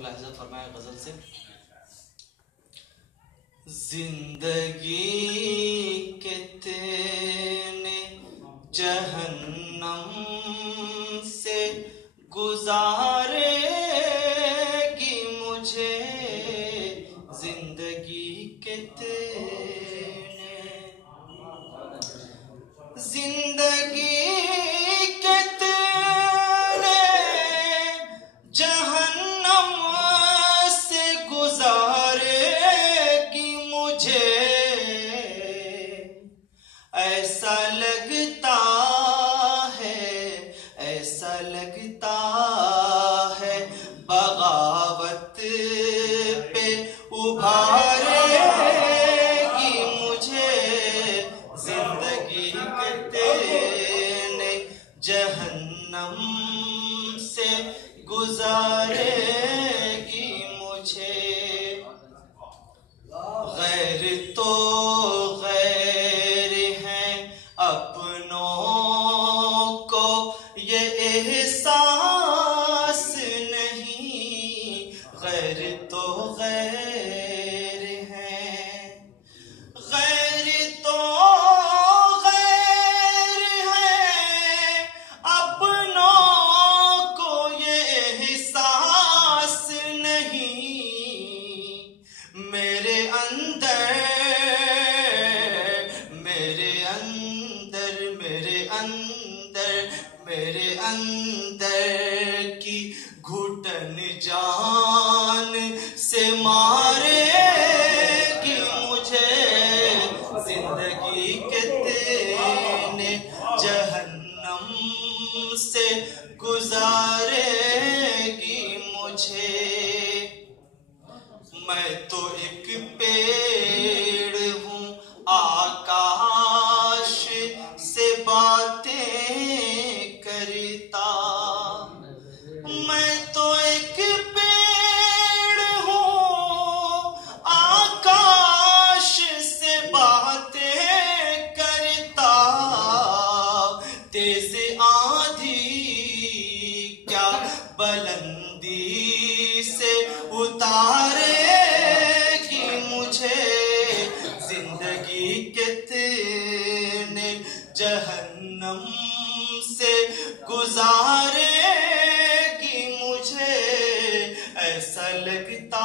मुलाहिजा फरमाया गजल से। जिंदगी कितने जहन्नम से गुजारेगी मुझे, जिंदगी कितने, जिंदगी कितने जहन्नम से गुजारेगी मुझे, ऐसा लगता है, ऐसा लगता है बगावत पे उभारेगी मुझे, जिंदगी कितने जहन्नम से गुजारेगी मुझे। गैर तो गैर हैं, अपनों को ये एहसास नहीं, गैर तो गैर हैं, गैर तो गैर हैं, अपनों को ये एहसास नहीं, मेरे अंदर, मेरे अंदर, मेरे अंदर, मेरे अंदर की घुटन जान से मारेगी मुझे, जिंदगी कितने जहन्नम से गुजारेगी मुझे। मैं तो एक पेड़ हूँ आकाश से बातें करता, मैं तो एक पेड़ हूँ आकाश से बातें करता, तेज आंधी क्या बुलंदी से उतारेगी मुझे, जिंदगी कितने जहन्नम से गुजारेगी मुझे, ऐसा लगता